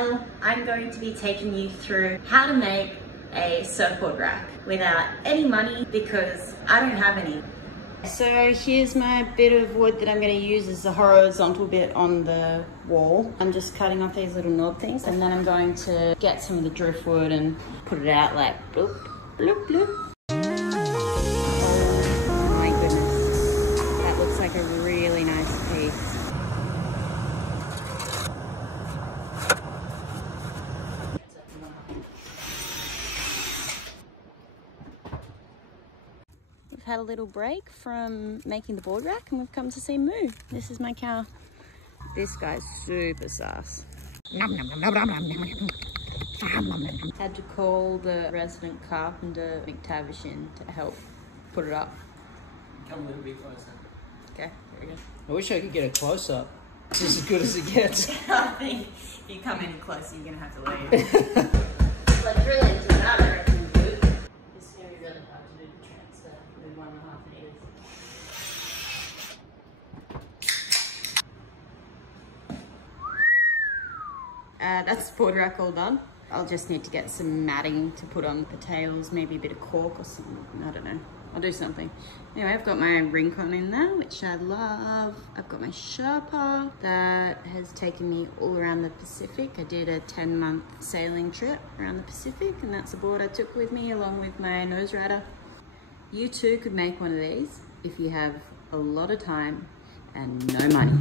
Elle, I'm going to be taking you through how to make a surfboard rack without any money because I don't have any. So here's my bit of wood that I'm going to use as the horizontal bit on the wall. I'm just cutting off these little knob things, and then I'm going to get some of the driftwood and put it out like bloop, bloop, bloop. Oh my goodness, that looks like a really nice piece. We've had a little break from making the board rack and we've come to see Moo. This is my cow. This guy's super sus. Had to call the resident carpenter McTavish in to help put it up. Come a little bit closer. Okay, here we go. I wish I could get a close up. This is as good as it gets. I think if you come any closer, you're gonna have to leave. Like drill into that, I reckon. It's gonna be really hard to do the transfer with 1.5 meters. That's the board rack all done. I'll just need to get some matting to put on the tails, maybe a bit of cork or something. I don't know. I'll do something. Anyway, I've got my Rincon in there, which I love. I've got my Sherpa that has taken me all around the Pacific. I did a 10-month sailing trip around the Pacific, and that's a board I took with me along with my nose rider. You too could make one of these if you have a lot of time and no money.